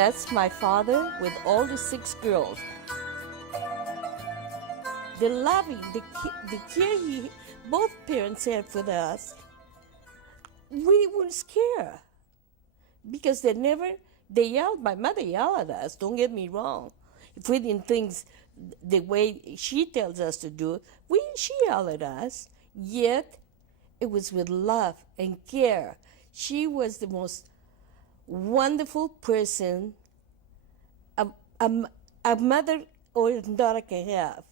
That's my father with all the 6 girls. The loving, the care both parents had for us, we were scared because they yelled, my mother yelled at us, don't get me wrong. If we didn't think the way she tells us to do, she yelled at us, yet it was with love and care. She was the most wonderful person a mother or a daughter can have.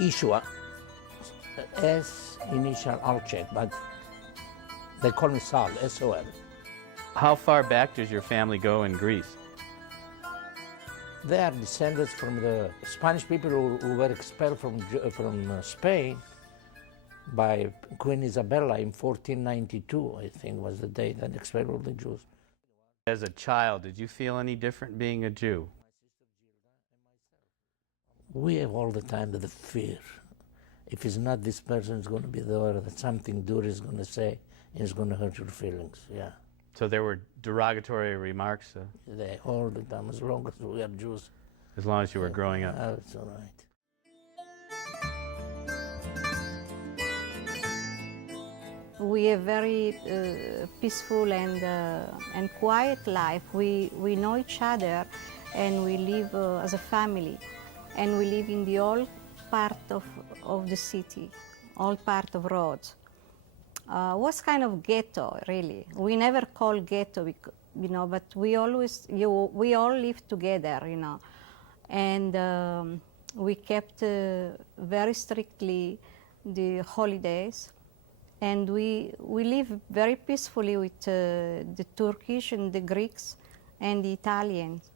Issue as initial I'll check, but they call me Sal, S-O-L. How far back does your family go in Greece? They are descendants from the Spanish people who were expelled from Spain by Queen Isabella in 1492, I think was the day that expelled all the Jews. As a child, did you feel any different being a Jew? We have all the time the fear. If it's not this person, it's going to be the other, that something Dura is going to say, and it's going to hurt your feelings, yeah. So there were derogatory remarks? They all the time, as long as we are Jews. As long as you were growing up? That's all right. We have very peaceful and quiet life. We know each other and we live as a family. And we live in the old part of the city, old part of Rhodes. Was kind of ghetto, really. We never call ghetto, you know, but we all live together, you know. And we kept very strictly the holidays. And we live very peacefully with the Turkish and the Greeks and the Italians.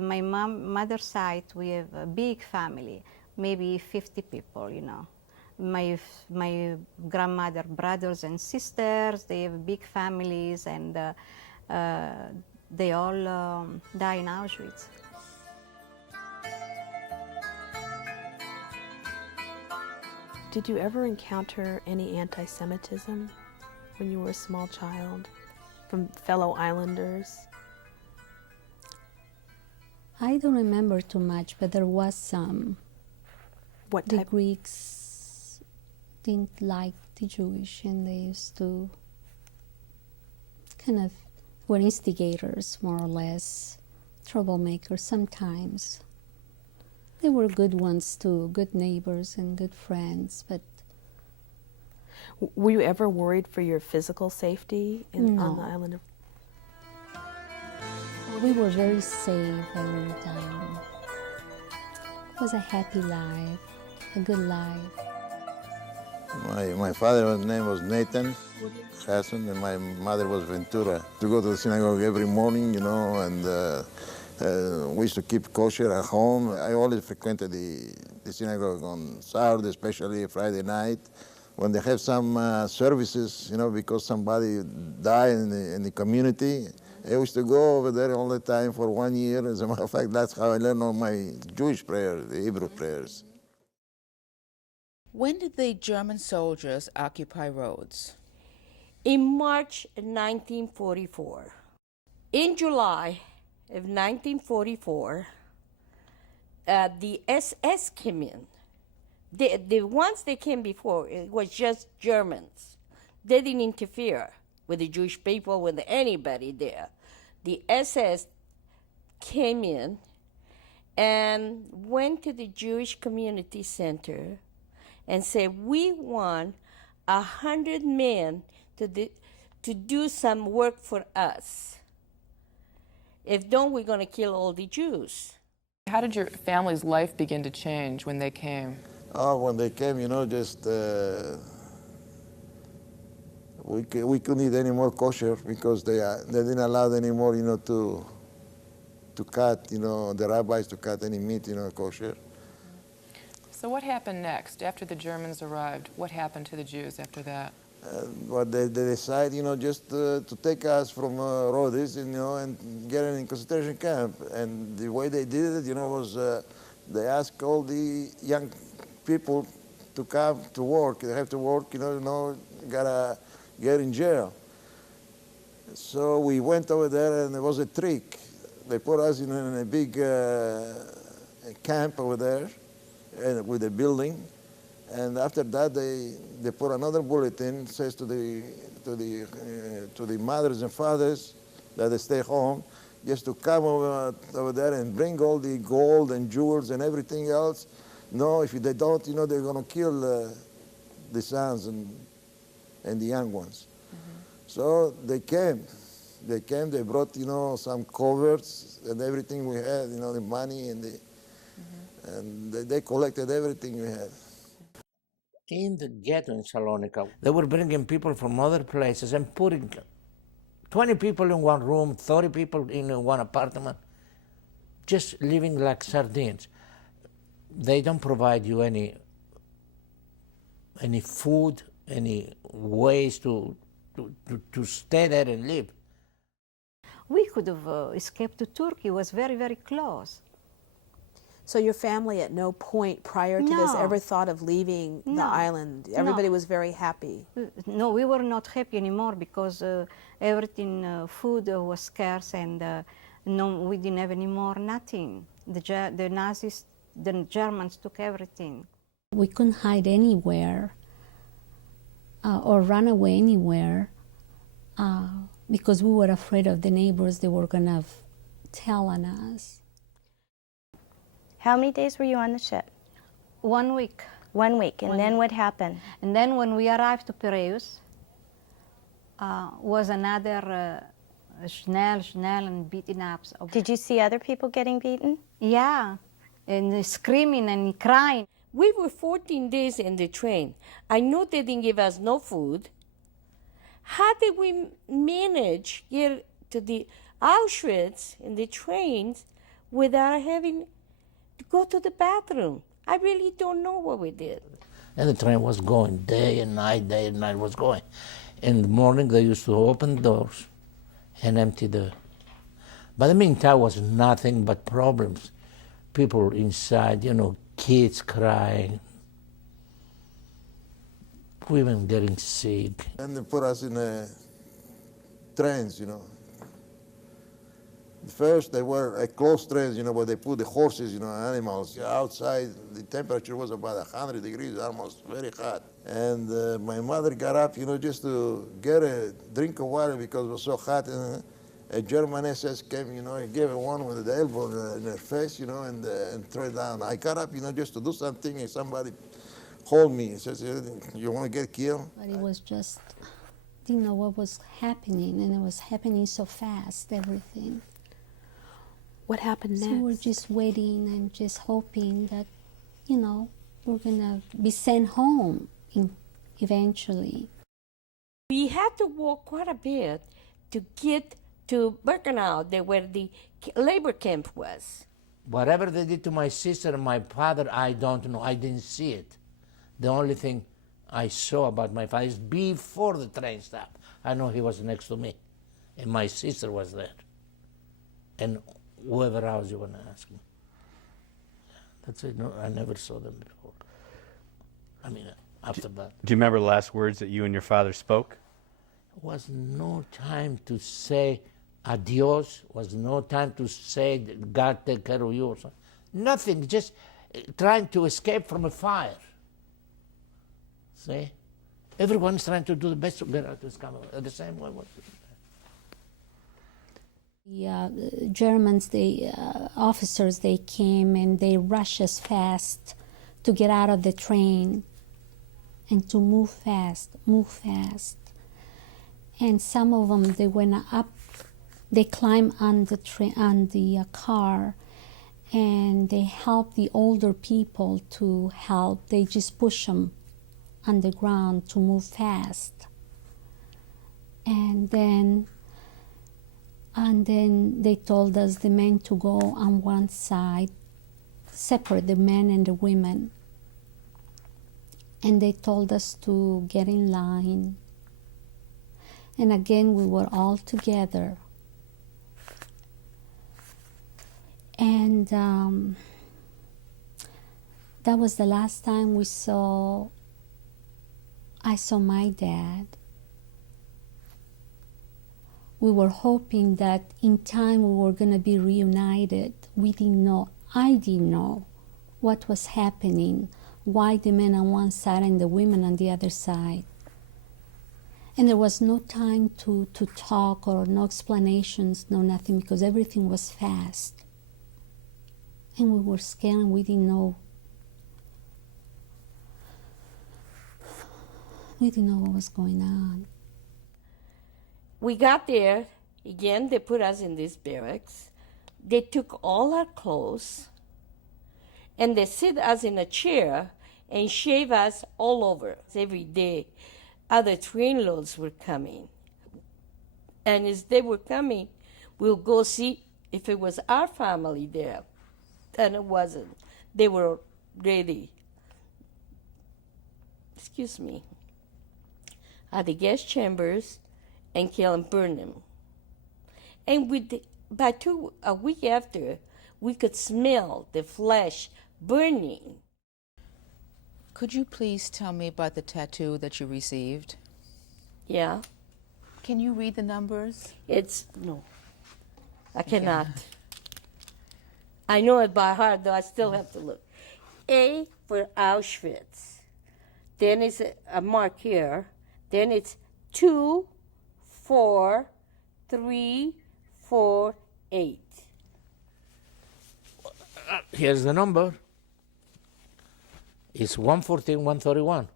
My mother's side, we have a big family, maybe 50 people, you know. My grandmother, brothers and sisters, they have big families, and they all die in Auschwitz. Did you ever encounter any anti-Semitism when you were a small child from fellow islanders? I don't remember too much, but there was some. What the type? Greeks didn't like the Jewish, and they used to kind of were instigators, more or less, troublemakers sometimes. They were good ones too, good neighbors and good friends, but... Were you ever worried for your physical safety on the island of... We were very safe, and it was a happy life, a good life. My father's name was Nathan Hassan, and my mother was Ventura. To go to the synagogue every morning, you know, and we used to keep kosher at home. I always frequented the synagogue on Saturday, especially Friday night, when they have some services, you know, because somebody died in the community. I used to go over there all the time for 1 year. As a matter of fact, that's how I learned all my Jewish prayers, the Hebrew prayers. When did the German soldiers occupy Rhodes? In March 1944. In July of 1944, the SS came in. The ones that came before, it was just Germans. They didn't interfere with the Jewish people, with anybody there. The SS came in and went to the Jewish Community Center and said, we want 100 men to do some work for us. If don't, we're going to kill all the Jews. How did your family's life begin to change when they came? Oh, when they came, you know, just we couldn't eat any more kosher because they didn't allow anymore, you know, to cut, you know, the rabbis to cut any meat, you know, kosher. So what happened next? After the Germans arrived, what happened to the Jews after that? But they decided, you know, just to take us from Rhodes, you know, and get in a concentration camp. And the way they did it, you know, was they asked all the young people to come to work. They have to work, you know, gotta get in jail. So we went over there, and there was a trick. They put us in a big camp over there with a building, and after that they put another bulletin, says to the mothers and fathers that they stay home, just to come over there and bring all the gold and jewels and everything else. No, if they don't, they're going to kill the sons and the young ones. So they came. They came, they brought, some covers and everything we had, the money and and they collected everything we had. In the ghetto in Salonika, they were bringing people from other places and putting 20 people in one room, 30 people in one apartment, just living like sardines. They don't provide you any food, any ways to stay there and live. We could have escaped to Turkey. It was very, very close. So your family at no point prior to this No. ever thought of leaving the No. island? Everybody No. was very happy. No, we were not happy anymore because everything, food was scarce, and no, we didn't have any more, nothing. The Nazis, the Germans took everything. We couldn't hide anywhere or run away anywhere because we were afraid of the neighbors. They were going to tell on us. How many days were you on the ship? 1 week. 1 week. And then what happened? And then when we arrived to Piraeus, was another Schnell and beating up. Did you see other people getting beaten? Yeah, and screaming and crying. We were 14 days in the train. I know they didn't give us no food. How did we manage get to the Auschwitz in the trains without having to go to the bathroom? I really don't know what we did. And the train was going day and night was going. In the morning, they used to open doors and empty the... But the meantime was nothing but problems. People inside, kids crying, women getting sick. And they put us in trains, First, they were closed trains, where they put the horses, animals. Outside, the temperature was about 100 degrees, almost very hot. And my mother got up, just to get a drink of water because it was so hot. And a German SS came, and gave her one with the elbow in her face, and threw it down. I got up, just to do something, and somebody hold me. He says, "You want to get killed?" But it was just, didn't know what was happening, and it was happening so fast, everything. What happened next? So we were just waiting and just hoping that, we're going to be sent home eventually. We had to walk quite a bit to get to Birkenau, where the labor camp was. Whatever they did to my sister and my father, I don't know. I didn't see it. The only thing I saw about my father is before the train stopped. I know he was next to me, and my sister was there. And whoever else you want to ask me. That's it. No, I never saw them before. I mean, after that. Do you remember the last words that you and your father spoke? Was no time to say adios, was no time to say God take care of you or something. Nothing, just trying to escape from a fire. See? Everyone's trying to do the best to get out of this camera. The same way. The Germans, officers, they came and they rushed us fast to get out of the train and to move fast. And some of them, they went up, they climbed on the car, and they helped the older people to help. They just push them on the ground to move fast. And then they told us, the men, to go on one side, separate the men and the women. And they told us to get in line. And again, we were all together. And that was the last time we saw I saw my dad. We were hoping that in time we were going to be reunited. We didn't know, I didn't know what was happening, why the men on one side and the women on the other side. And there was no time to talk or no explanations, no nothing, because everything was fast. And we were scared and we didn't know. We didn't know what was going on. We got there, again, they put us in these barracks. They took all our clothes and they sit us in a chair and shave us all over. Every day, other train loads were coming. And as they were coming, we'll go see if it was our family there. And it wasn't. They were ready, at the gas chambers and kill and burn them. And a week after, we could smell the flesh burning. Could you please tell me about the tattoo that you received? Yeah. Can you read the numbers? No, I cannot. I know it by heart, though I still have to look. A for Auschwitz. Then it's a mark here. Then it's 2, 4, 3, 4, 8. Here's the number. It's 114, 131.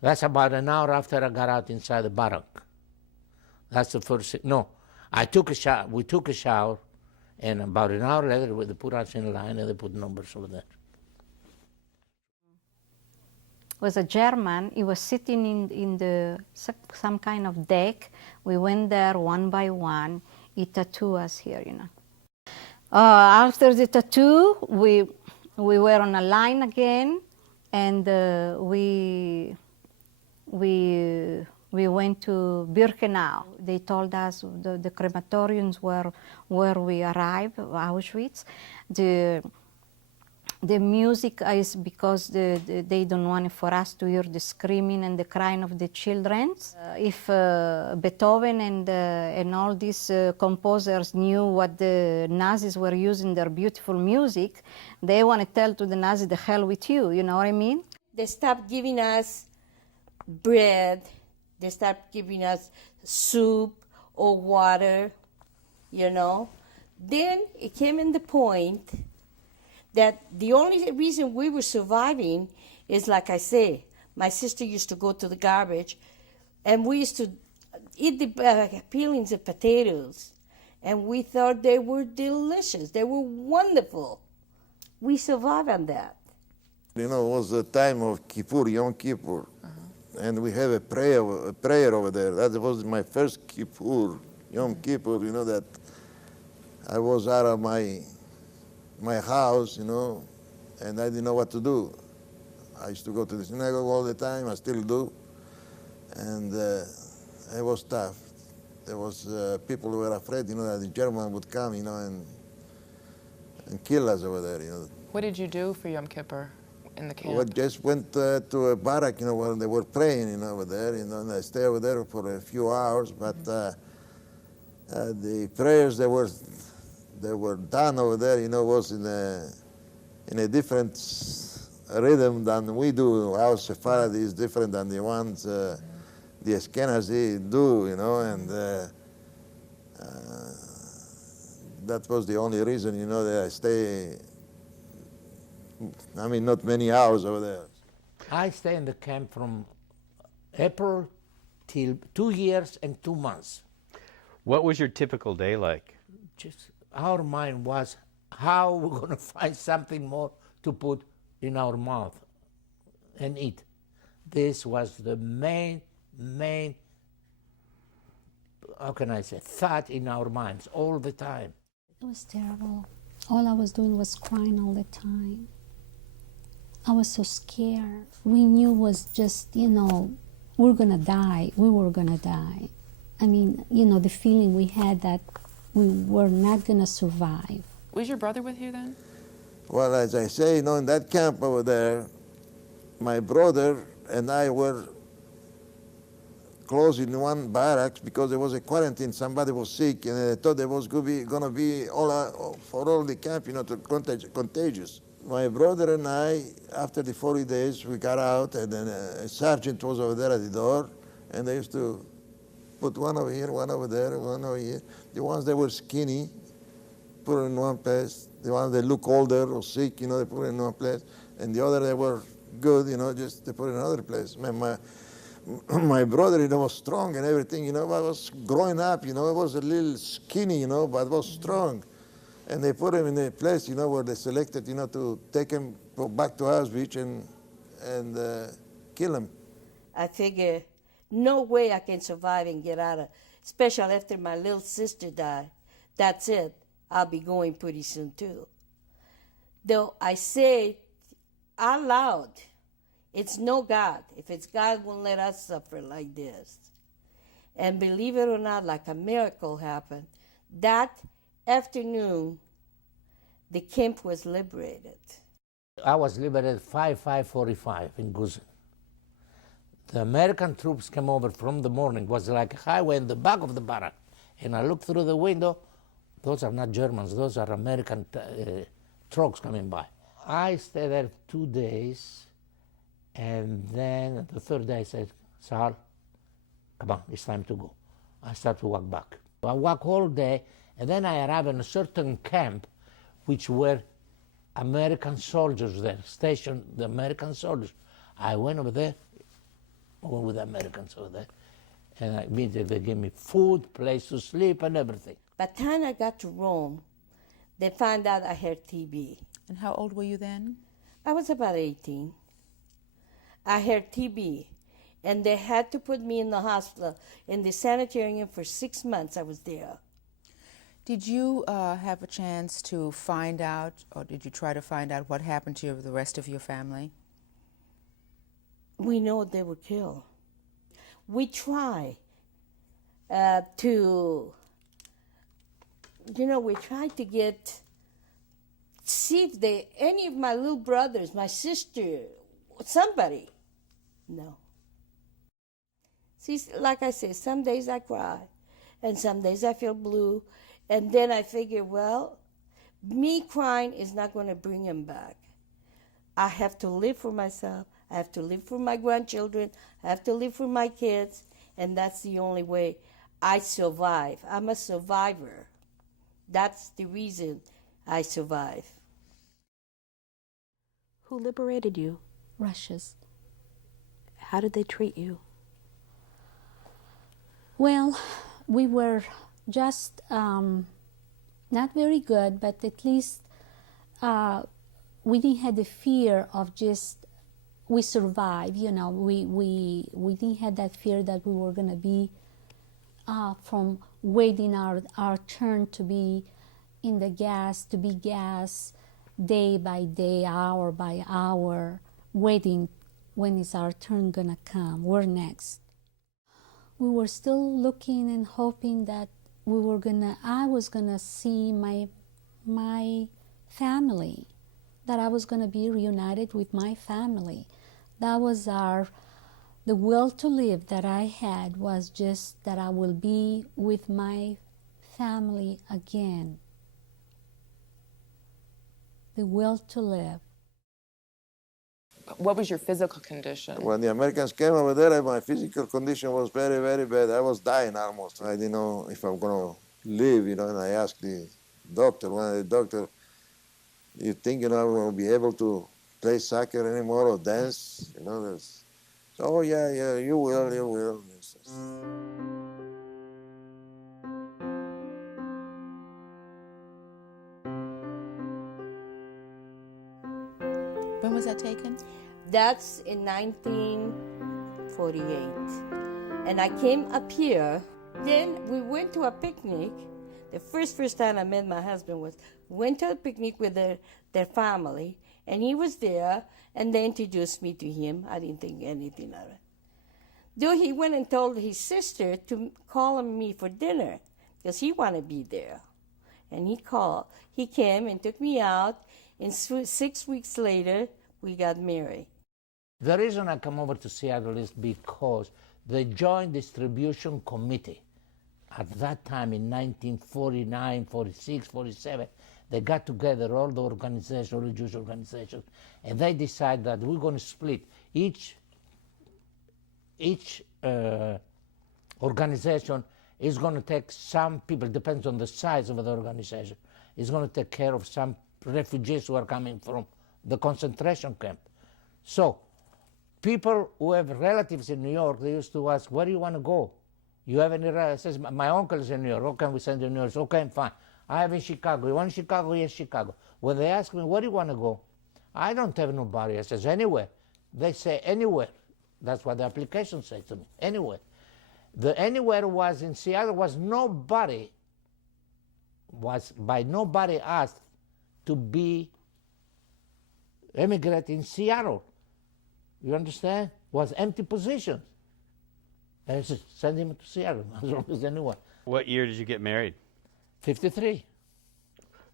That's about an hour after I got out inside the barrack. That's the first. No, I took a shower. We took a shower, and about an hour later, they put us in line and they put numbers over there. Was a German. He was sitting in some kind of deck. We went there one by one. He tattooed us here, you know. After the tattoo, we were on a line again, and we went to Birkenau. They told us the crematoriums were where we arrived, Auschwitz. The music is because they don't want for us to hear the screaming and the crying of the children. If Beethoven and all these composers knew what the Nazis were using their beautiful music, they want to tell to the Nazis, the hell with you, you know what I mean? They stopped giving us bread. They stopped giving us soup or water, you know. Then it came in the point that the only reason we were surviving is, like I say, my sister used to go to the garbage, and we used to eat the peelings of potatoes, and we thought they were delicious. They were wonderful. We survived on that. You know, it was the time of Kippur, Yom Kippur, and we have a prayer over there. That was my first Kippur, Yom Kippur, you know, that I was out of my house, you know, and I didn't know what to do. I used to go to the synagogue all the time, I still do, and it was tough. There was people who were afraid, you know, that the German would come, you know, and kill us over there, you know. What did you do for Yom Kippur in the camp? We just went to a barrack, you know, where they were praying, you know, over there, you know, and I stayed over there for a few hours, but the prayers they were done over there, you know, was in a different rhythm than we do. Our Sephardi is different than the ones the Ashkenazi do, you know, and that was the only reason, you know, that I stay, I mean, not many hours over there. I stay in the camp from April till 2 years and 2 months. What was your typical day like? Just our mind was how we're going to find something more to put in our mouth and eat. This was the main, how can I say, thought in our minds all the time. It was terrible. All I was doing was crying all the time. I was so scared. We knew it was just, you know, we're gonna die. We were gonna die. I mean, you know, the feeling we had that we were not gonna survive. Was your brother with you then? Well, as I say, you know, in that camp over there, my brother and I were closed in one barracks because there was a quarantine. Somebody was sick, and they thought there was going to be for all the camp, contagious. My brother and I, after the 40 days, we got out, and then a sergeant was over there at the door, and they used to put one over here, one over there, one over here. The ones that were skinny, put it in one place. The ones that look older or sick, they put it in one place. And the other that were good, just they put it in another place. My brother, was strong and everything, I was growing up, I was a little skinny, but was strong. And they put him in a place, where they selected, to take him back to Auschwitz and kill him. I figure, no way I can survive and get out of, especially after my little sister died. That's it. I'll be going pretty soon, too. Though I say out loud, it's no God. If it's God, won't let us suffer like this. And believe it or not, like a miracle happened. That afternoon, the camp was liberated. I was liberated 5:45 in Gusen. The American troops came over from the morning. It was like a highway in the back of the barrack. And I looked through the window. Those are not Germans. Those are American trucks coming by. I stayed there 2 days. And then the third day I said, Sal, come on, it's time to go. I start to walk back. I walk all day, and then I arrive in a certain camp, which were American soldiers there, stationed the American soldiers. I went over there, went with the Americans over there, and immediately they gave me food, place to sleep, and everything. By the time I got to Rome, they found out I had TB. And how old were you then? I was about 18. I had TB, and they had to put me in the hospital, in the sanitarium for 6 months. I was there. Did you have a chance to find out, or did you try to find out what happened to the rest of your family? We know they were killed. We try we tried to see if any of my little brothers, my sister, somebody. No. See, like I said, some days I cry, and some days I feel blue, and then I figure, well, me crying is not going to bring him back. I have to live for myself. I have to live for my grandchildren. I have to live for my kids, and that's the only way I survive. I'm a survivor. That's the reason I survive. Who liberated you? Russians. How did they treat you? Well, we were just not very good, but at least we didn't have the fear of we survive. We didn't have that fear that we were going to be from waiting our turn to be in the gas, to be gas day by day, hour by hour, waiting when is our turn gonna come, we're next. We were still looking and hoping that I was gonna see my family, that I was gonna be reunited with my family. That was the will to live that I had, was just that I will be with my family again. The will to live. What was your physical condition? When the Americans came over there, my physical condition was very, very bad. I was dying almost. I didn't know if I'm going to live, and I asked the doctor, one of the doctors, you think, I won't be able to play soccer anymore or dance? Oh, yeah, you will. When was that taken? That's in 1948. And I came up here. Then we went to a picnic. The first time I met my husband we went to a picnic with their family, and he was there, and they introduced me to him. I didn't think anything of it. Though he went and told his sister to call on me for dinner, because he wanted to be there. And he came and took me out, and 6 weeks later, we got married. The reason I come over to Seattle is because the Joint Distribution Committee, at that time in 1949, 46, 47, they got together all the organizations, all the Jewish organizations, and they decided that we're going to split each organization is going to take some people, depends on the size of the organization, is going to take care of some refugees who are coming from the concentration camp. So people who have relatives in New York, they used to ask, where do you want to go? You have any relatives? My uncle is in New York. Okay, we send you to New York. Okay, fine. I have in Chicago. You want Chicago? Yes, Chicago. When they ask me, where do you want to go? I don't have nobody. I says, anywhere. They say, anywhere. That's what the application said to me, anywhere. The anywhere was in Seattle, was nobody asked to be emigrate in Seattle. You understand? Was empty positions. And I said, send him to Seattle, as long as anyone. What year did you get married? 53.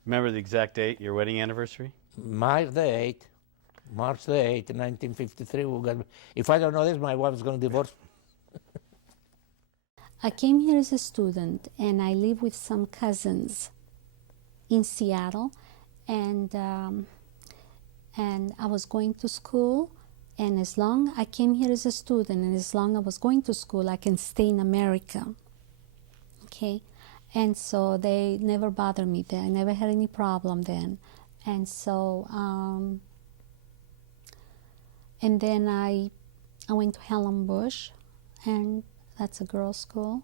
Remember the exact date, your wedding anniversary? March the 8th, 1953. If I don't know this, my wife's going to divorce me. I came here as a student, and I live with some cousins in Seattle, and I was going to school, and as long I came here as a student, and as long I was going to school, I can stay in America, okay? And so they never bothered me there. I never had any problem then. And so, and then I went to Helen Bush, and that's a girls' school.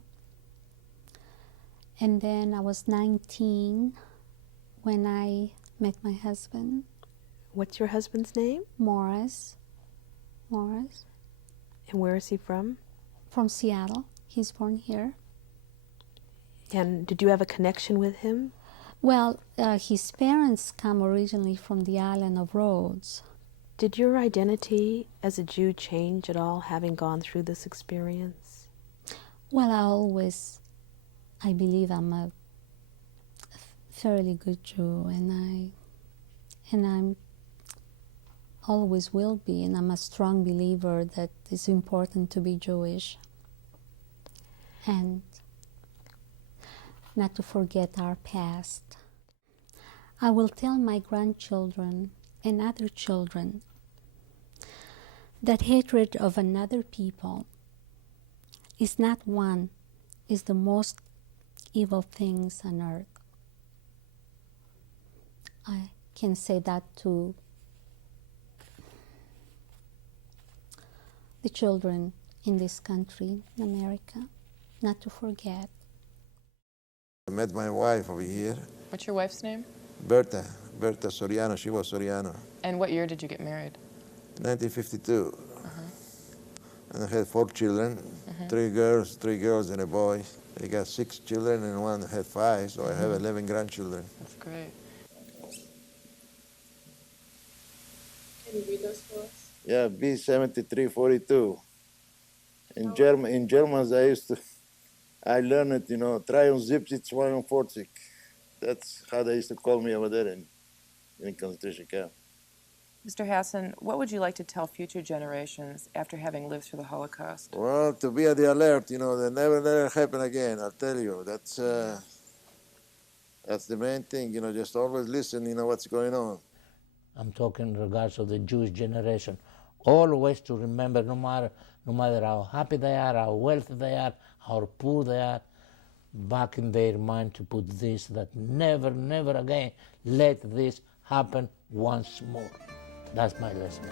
And then I was 19 when I met my husband. What's your husband's name? Morris. Morris. And where is he from? From Seattle. He's born here. And did you have a connection with him? Well, his parents come originally from the island of Rhodes. Did your identity as a Jew change at all, having gone through this experience? Well, I believe I'm a fairly good Jew, and I'm always will be, and I'm a strong believer that it's important to be Jewish and not to forget our past. I will tell my grandchildren and other children that hatred of another people is not one, is the most evil things on earth. I can say that to the children in this country, in America, not to forget. I met my wife over here. What's your wife's name? Berta Soriano. She was Soriano. And what year did you get married? 1952. And I had 4 children, 3 girls and a boy. I got 6 children and one had 5, so I have 11 grandchildren. That's great. Can you read those for us? Yeah, B7342. In German, I learned it, 73, 42. That's how they used to call me over there in concentration camp. Mr. Hassan, what would you like to tell future generations after having lived through the Holocaust? Well, to be at the alert, they never let it happen again, I'll tell you. That's the main thing, just always listen, what's going on. I'm talking in regards to the Jewish generation. Always to remember, no matter how happy they are, how wealthy they are, how poor they are, back in their mind to put this, that never, never again let this happen once more. That's my lesson.